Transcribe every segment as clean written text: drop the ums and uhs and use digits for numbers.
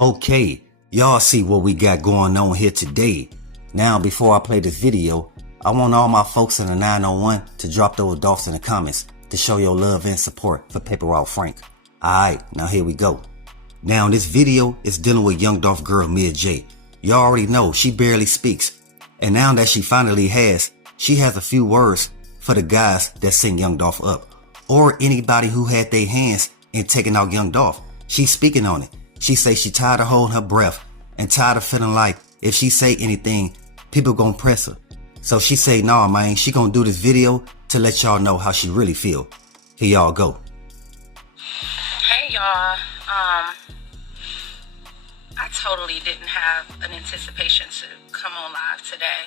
Okay, y'all see what we got going on here today. Now, before I play this video, I want all my folks in the 901 to drop those Dolphs in the comments to show your love and support for Paper Route Frank. Alright, now here we go. Now, this video is dealing with young Dolph girl Mia J. You already know she barely speaks. And now that she finally has, she has a few words for the guys that sing young Dolph up. Or anybody who had their hands in taking out young Dolph. She's speaking on it. She say she tired of holding her breath and tired of feeling like if she say anything, people gonna press her. So she say, nah, man, she gonna do this video to let y'all know how she really feel. Here y'all go. Hey y'all, I totally didn't have an anticipation to come on live today,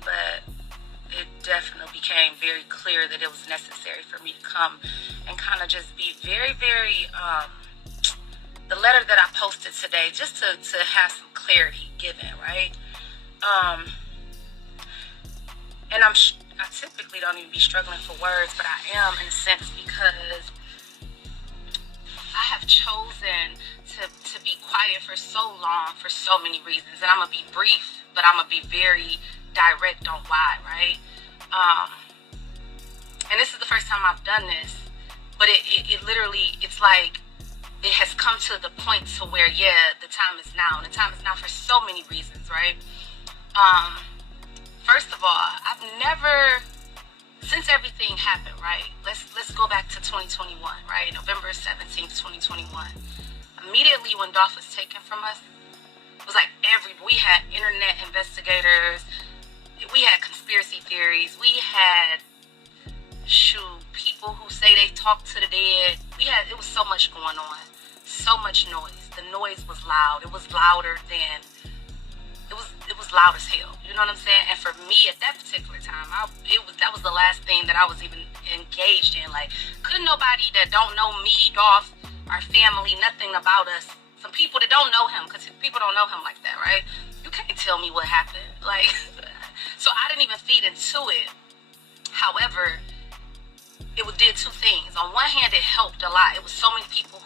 but it definitely became very clear that it was necessary for me to come and kind of just be very, the letter that I posted today, just to have some clarity given, right? And I typically don't even be struggling for words, but I am in a sense because I have chosen to be quiet for so long for so many reasons. And I'm going to be brief, but I'm going to be very direct on why, right? And this is the first time I've done this, but it literally, it's like it has come to the point to where, yeah, the time is now. And the time is now for so many reasons, right? First of all, I've never, since everything happened, right? Let's go back to 2021, right? November 17th, 2021. Immediately when Dolph was taken from us, it was like we had internet investigators, we had conspiracy theories, we had people who say they talked to the dead. It was so much going on, so much noise. The noise was loud. It was louder than, it was loud as hell. You know what I'm saying? And for me at that particular time, that was the last thing that I was even engaged in. Like, couldn't nobody that don't know me, Dolph, our family, nothing about us, some people that don't know him, because people don't know him like that, right? You can't tell me what happened. Like, so I didn't even feed into it. However, it did two things. On one hand, it helped a lot. It was so many people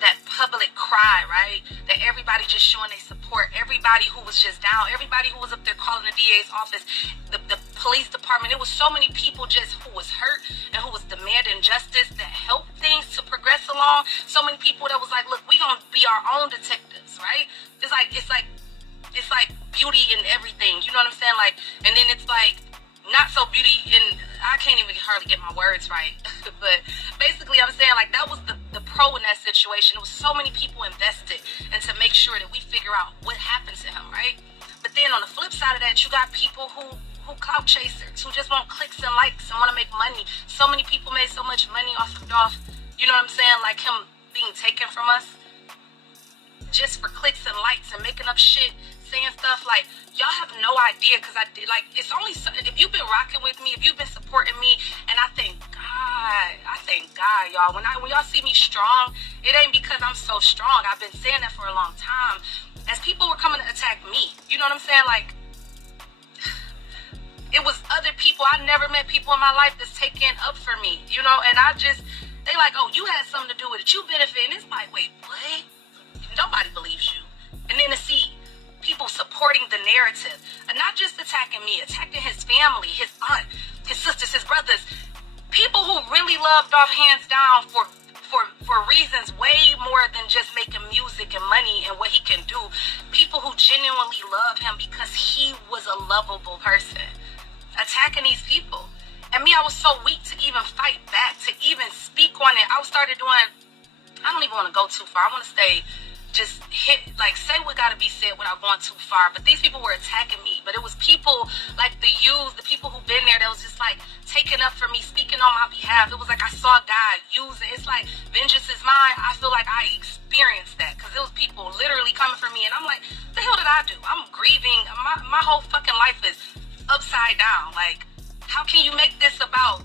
that public cry, right? That everybody just showing their support. Everybody who was just down. Everybody who was up there calling the DA's office. The police department. It was so many people just who was hurt and who was demanding justice that helped things to progress along. So many people that was like, look, we gonna be our own detectives, right? It's like beauty in everything. You know what I'm saying? Like, and then it's like, not so beauty in, I can't even hardly get my words right. But basically I'm saying, like, that was the pro in that situation. It was so many people invested and to make sure that we figure out what happened to him, right? But then on the flip side of that, you got people who clout chasers, who just want clicks and likes and want to make money. So many people made so much money off of Dolph, you know what I'm saying? Like him being taken from us just for clicks and likes and making up shit, saying stuff like, y'all have no idea, because I did, like, it's only, if you've been rocking with me, if you've been supporting me, and I thank God, y'all, when y'all see me strong, it ain't because I'm so strong. I've been saying that for a long time. As people were coming to attack me, you know what I'm saying? Like, it was other people. I never met people in my life that's taking up for me, you know, and they like, oh, you had something to do with it, you benefit, and it's like, wait, what? Nobody believes you. And then to see people supporting the narrative and not just attacking me, attacking his family, his aunt, his sisters, his brothers, people who really love Dolph hands down for reasons way more than just making music and money and what he can do. People who genuinely love him because he was a lovable person. Attacking these people. And me, I was so weak to even fight back, to even speak on it. I don't even want to go too far. I want to stay just hit, like, say what gotta be said without going too far. But these people were attacking me. But it was people like the people who've been there that was just like taking up for me, speaking on my behalf. It was like I saw God use it. It's like vengeance is mine. I feel like I experienced that because it was people literally coming for me, and I'm like, the hell did I do? I'm grieving. My whole fucking life is upside down. Like, how can you make this about?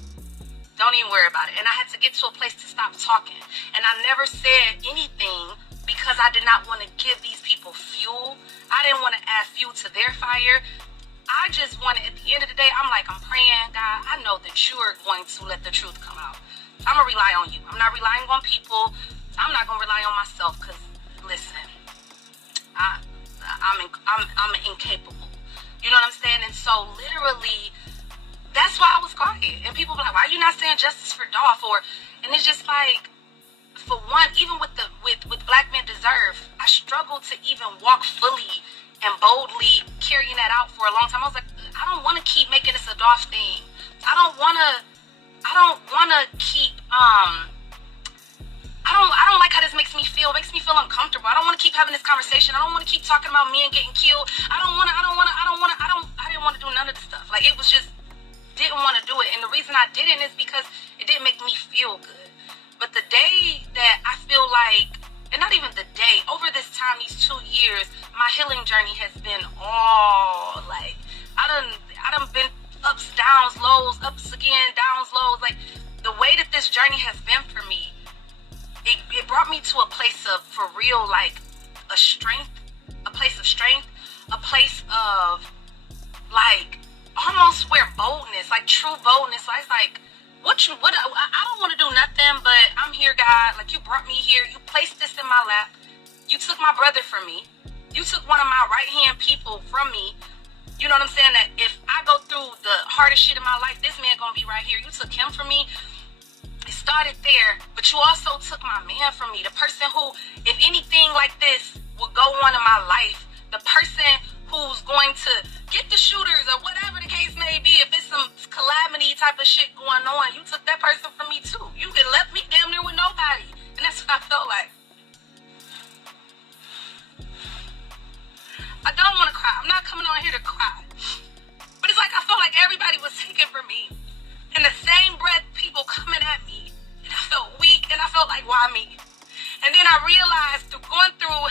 Don't even worry about it. And I had to get to a place to stop talking. And I never said anything because I did not want to give these people fuel. I didn't want to add fuel to their fire. I just wanted, at the end of the day, I'm praying, God, I know that you are going to let the truth come out. I'm going to rely on you. I'm not relying on people. I'm not gonna rely on myself, because listen, I'm incapable. You know what I'm saying? And so literally, that's why I was quiet. And people were like, why are you not saying justice for Dolph? And it's just like, for one, even with Black Men Deserve, I struggled to even walk fully and boldly carrying that out for a long time. I was like, I don't want to keep making this a Dolph thing. I don't want to keep, I don't like how this makes me feel. It makes me feel uncomfortable. I don't want to keep having this conversation. I don't want to keep talking about men getting killed. I didn't want to do none of this stuff. Like, it was just, didn't want to do it. And the reason I didn't is because it didn't make me feel good. But the day that I feel like, and not even the day, over this time, these 2 years, my healing journey has been all like, I done been ups, downs, lows, ups again, downs, lows. Like, the way that this journey has been for me, it brought me to a place of, for real, like, a place of strength, a place of, like, almost where boldness, like true boldness. So it's like, I don't want to do nothing, but I'm here, God. Like, you brought me here. You placed this in my lap. You took my brother from me. You took one of my right-hand people from me. You know what I'm saying? That if I go through the hardest shit in my life, this man gonna be right here. You took him from me. It started there, but you also took my man from me. The person who, if anything like this would go on in my life, the person who's going to get the shooters or whatever the case may be, if it's some calamity type of shit going on, you took that person from me too. You could left me damn near with nobody. And that's what I felt like. I don't want to cry. I'm not coming on here to cry. But it's like I felt like everybody was taken from me. In the same breath, people coming at me. And I felt weak, and I felt like, why me? And then I realized through going through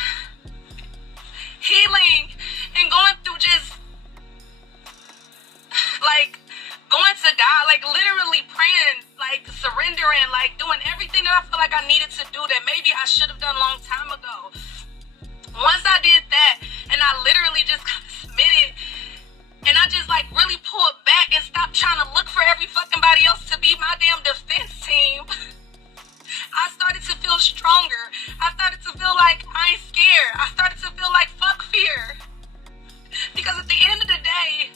healing and going through just, like, going to God, like, literally praying, like, surrendering, like, doing everything that I feel like I needed to do that maybe I should have done a long time ago. Once I did that, and I literally just kind of submitted, and I just, like, really pulled back and stopped trying to look for every fucking body else to be my damn defense team, I started to feel stronger. I started to feel like I ain't scared. I started to feel like fuck fear. Because at the end of the day,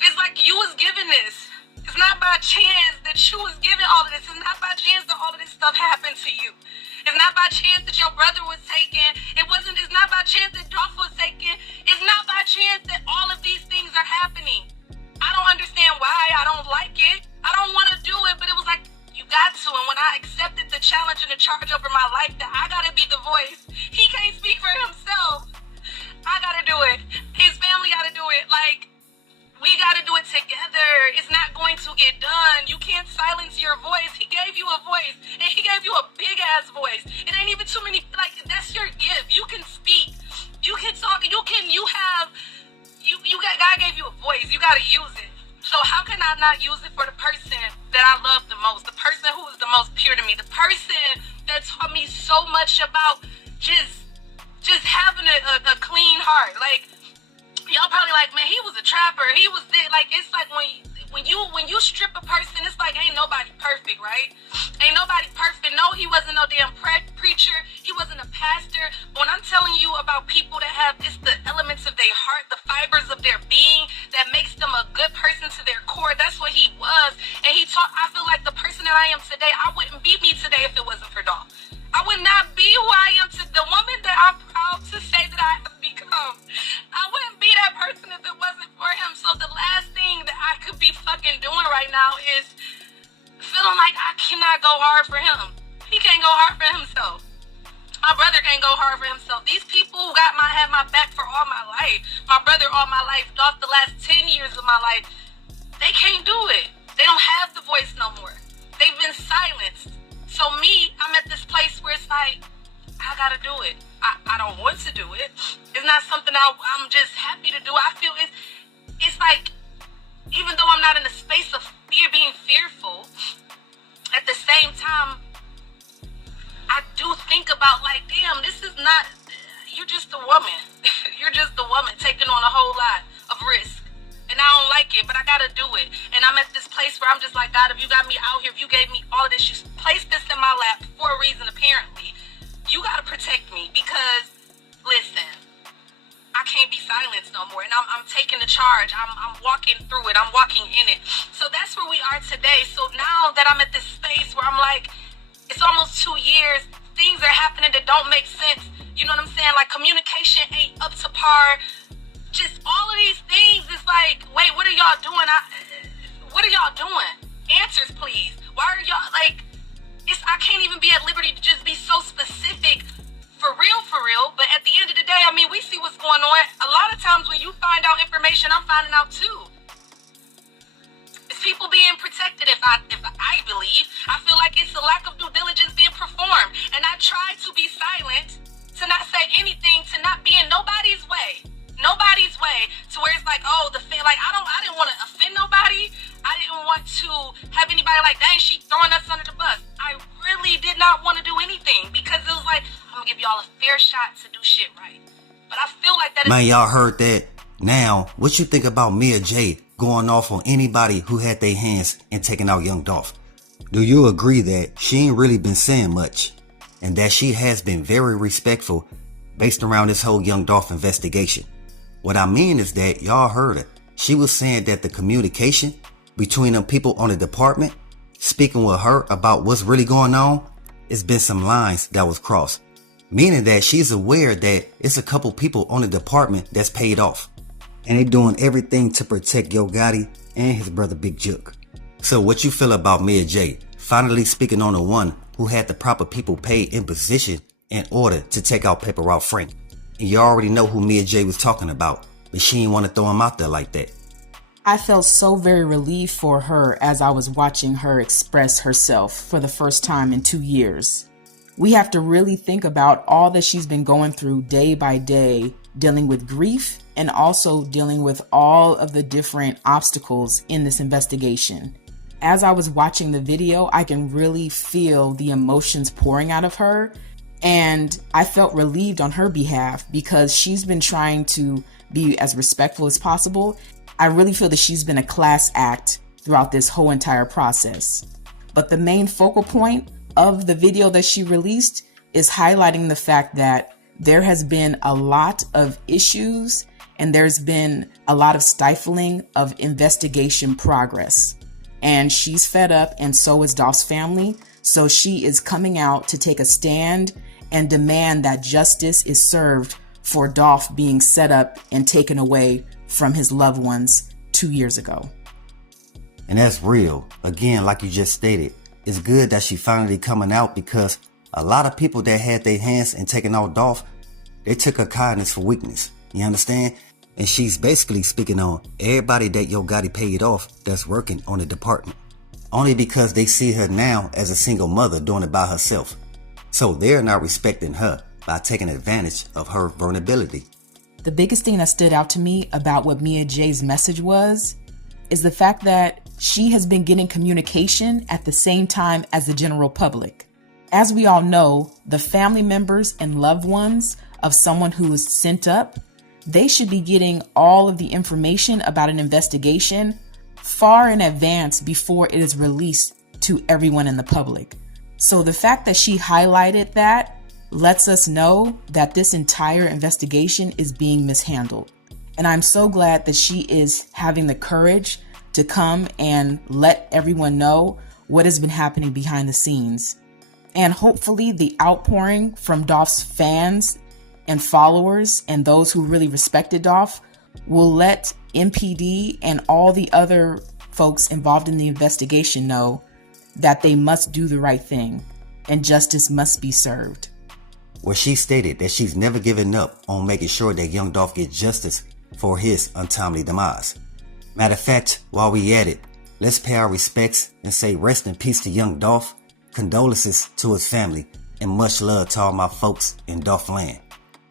it's like you was given this. It's not by chance that you was given all of this. It's not by chance that all of this stuff happened to you. It's not by chance that your brother was taken. It's not by chance that Dolph was taken. It's not by chance that all of these things are happening. I don't understand why. I don't like it. I don't want to do it, but it was like, you got to. And when I accepted the challenge and the charge over my life that I gotta be the voice, he can't speak for himself. I gotta do it. His family gotta do it. Like, we gotta do it together. It's not going to get done. You can't silence your voice. He gave you a voice, and he gave you a big ass voice. It ain't even too many, like, that's your gift. You can speak. You can talk. God gave you a voice. You gotta use it. So how can I not use it for the person that I love the most? The person who is the most pure to me? The person that taught me so much about just having a clean heart. Like, y'all probably like, man, he was a trapper. He was there. Like, it's like when you strip a person, it's like ain't nobody perfect, right? Ain't nobody perfect. No, he wasn't no damn preacher. He wasn't a pastor. But when I'm telling you about people that have, it's the elements of their heart, the fibers of their being that makes them a good person to their core. That's what he was. And he taught, I feel like the person that I am today, I wouldn't be me today if it wasn't for Dolph. I would not be who I am today. The woman that I'm proud to say that I have become. I wouldn't be that person if it wasn't for him. So the last thing that I could be fucking doing right now is feeling like I cannot go hard for him. He can't go hard for himself. My brother can't go hard for himself. These people who had my back for all my life, my brother all my life, Dolph the last 10 years of my life, they can't do it. They don't have the voice no more. They've been silenced. So me, I'm at this place where it's like, I gotta do it. I don't want to do it. It's not something I'm just happy to do. I feel it's like, even though I'm not in a space of fear, being fearful, at the same time, I do think about, like, damn, this is not, you're just a woman. You're just a woman taking on a whole lot of risk. And I don't like it, but I gotta do it. And I'm at this place where I'm just like, God, if you got me out here, if you gave me all of this, you placed this in my lap for a reason, the charge. I'm walking through it. I'm walking in it. So that's where we are today. So now that I'm at this space where I'm like, it's almost 2 years, things are happening that don't make sense. You know what I'm saying? Like, communication ain't up to par. Just all of these things, it's like, wait, what are y'all doing? What are y'all doing? Answers, please. Why are y'all, like, I can't even be at liberty to just be so specific for real. But at the end of the day, I mean, we see what's going on. A lot of times when you find out information, I'm finding out too. People being protected, if I believe. I feel like it's a lack of due diligence being performed. And I try to be silent, to not say anything, to not be in nobody's way. Nobody's way. To where it's like, oh, I didn't want to offend nobody. I didn't want to have anybody like, dang, she throwing us under the bus. I really did not want to do anything because it was like, I'm going to give y'all a fair shot to do shit right. But I feel like that is... Man, y'all heard that. Now, what you think about Mia J going off on anybody who had their hands in taking out young Dolph? Do you agree that she ain't really been saying much and that she has been very respectful based around this whole young Dolph investigation? What I mean is that y'all heard her. She was saying that the communication between them people on the department, speaking with her about what's really going on, it's been some lines that was crossed. Meaning that she's aware that it's a couple people on the department that's paid off. And they doing everything to protect Yo Gotti and his brother Big Jook. So what you feel about Mia J finally speaking on the one who had the proper people paid in position in order to take out Paper Route Frank? And you already know who Mia J was talking about, but she didn't want to throw him out there like that. I felt so very relieved for her as I was watching her express herself for the first time in 2 years. We have to really think about all that she's been going through day by day, dealing with grief and also dealing with all of the different obstacles in this investigation. As I was watching the video, I can really feel the emotions pouring out of her, and I felt relieved on her behalf because she's been trying to be as respectful as possible. I really feel that she's been a class act throughout this whole entire process. But the main focal point of the video that she released is highlighting the fact that there has been a lot of issues and there's been a lot of stifling of investigation progress. And she's fed up, and so is Dolph's family. So she is coming out to take a stand and demand that justice is served for Dolph being set up and taken away from his loved ones 2 years ago. And that's real. Again, like you just stated, it's good that she finally coming out because a lot of people that had their hands in taking out Dolph, they took her kindness for weakness. You understand? And she's basically speaking on everybody that Yo Gotti paid off that's working on the department. Only because they see her now as a single mother doing it by herself. So they're not respecting her by taking advantage of her vulnerability. The biggest thing that stood out to me about what Mia J's message was is the fact that she has been getting communication at the same time as the general public. As we all know, the family members and loved ones of someone who is sent up, they should be getting all of the information about an investigation far in advance before it is released to everyone in the public. So the fact that she highlighted that lets us know that this entire investigation is being mishandled. And I'm so glad that she is having the courage to come and let everyone know what has been happening behind the scenes. And hopefully the outpouring from Dolph's fans and followers and those who really respected Dolph will let MPD and all the other folks involved in the investigation know that they must do the right thing and justice must be served. Where she stated that she's never given up on making sure that young Dolph gets justice for his untimely demise. Matter of fact, while we at it, let's pay our respects and say rest in peace to young Dolph, condolences to his family, and much love to all my folks in Dolph land.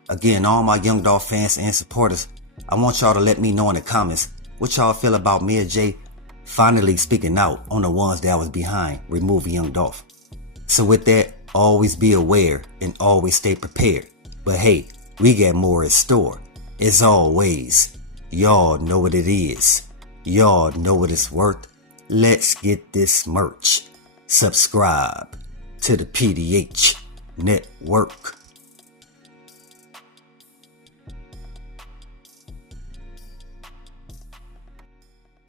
Again, all my young Dolph fans and supporters, I want y'all to let me know in the comments what y'all feel about Mia J finally speaking out on the ones that was behind removing young Dolph. So with that, always be aware and always stay prepared. But hey, we got more in store. As always, y'all know what it is. Y'all know what it's worth. Let's get this merch. Subscribe to the PDH Network.